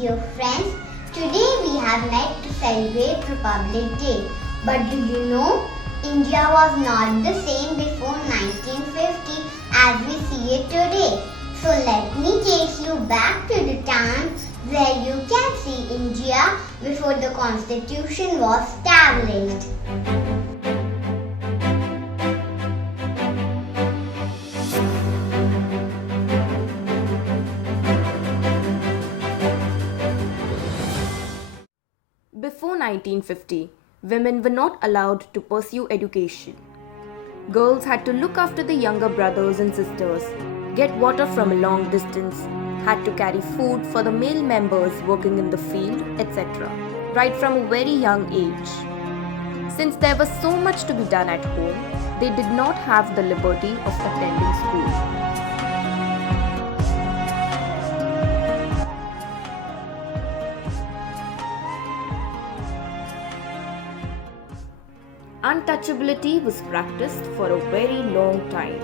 dear friends. Today we have met to celebrate Republic Day. But do you know, India was not the same before 1950 as we see it today. So let me take you back to the time where you can see India before the Constitution was established. Before 1950, women were not allowed to pursue education. Girls had to look after the younger brothers and sisters, get water from a long distance, had to carry food for the male members working in the field, etc., right from a very young age. Since there was so much to be done at home, they did not have the liberty of attending school. Untouchability was practiced for a very long time.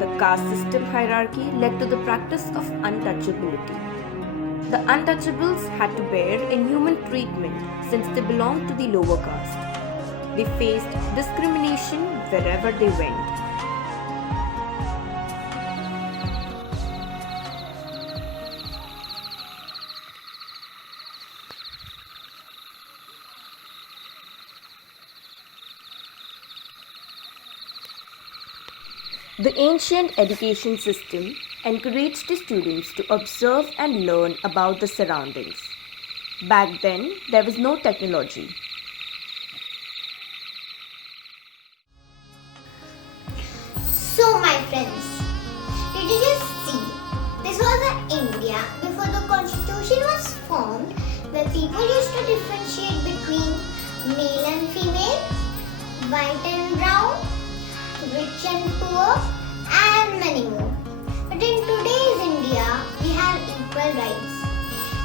The caste system hierarchy led to the practice of untouchability. The untouchables had to bear inhuman treatment since they belonged to the lower caste. They faced discrimination wherever they went. The ancient education system encouraged the students to observe and learn about the surroundings. Back then, there was no technology. So my friends, did you just see? This was the India before the Constitution was formed, where people used to differentiate between male and female, white and brown, rich and poor, and many more. But in today's India, we have equal rights.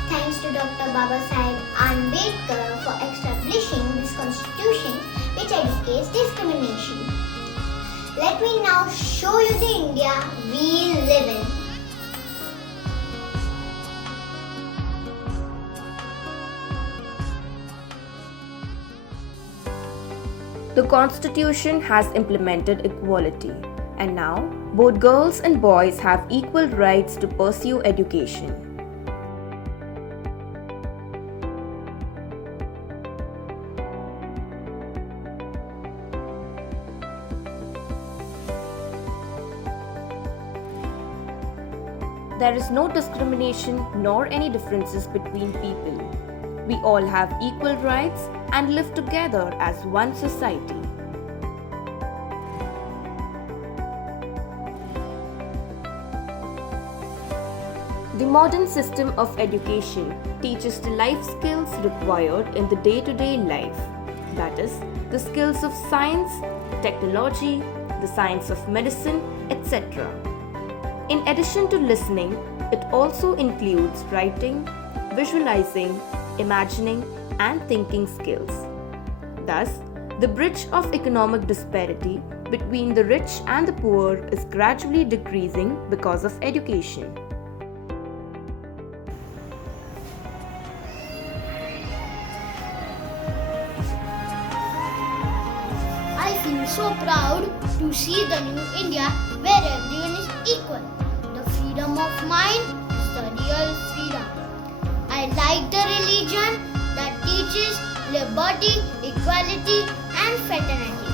Thanks to Dr. Babasaheb Ambedkar for establishing this constitution which educates discrimination. Let me now show you the India we live in. The Constitution has implemented equality, and now both girls and boys have equal rights to pursue education. There is no discrimination nor any differences between people. We all have equal rights and live together as one society. The modern system of education teaches the life skills required in the day-to-day life. That is, the skills of science, technology, the science of medicine, etc. In addition to listening, it also includes writing, visualizing, imagining, and thinking skills. Thus, the bridge of economic disparity between the rich and the poor is gradually decreasing because of education. I feel so proud to see the new India where everyone is equal. The freedom of mind is the real freedom. I like the religion that teaches liberty, equality and fraternity.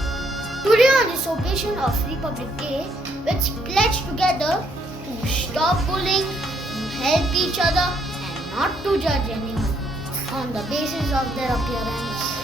Today on this occasion of Republic Day, let's pledge together to stop bullying, to help each other and not to judge anyone on the basis of their appearance.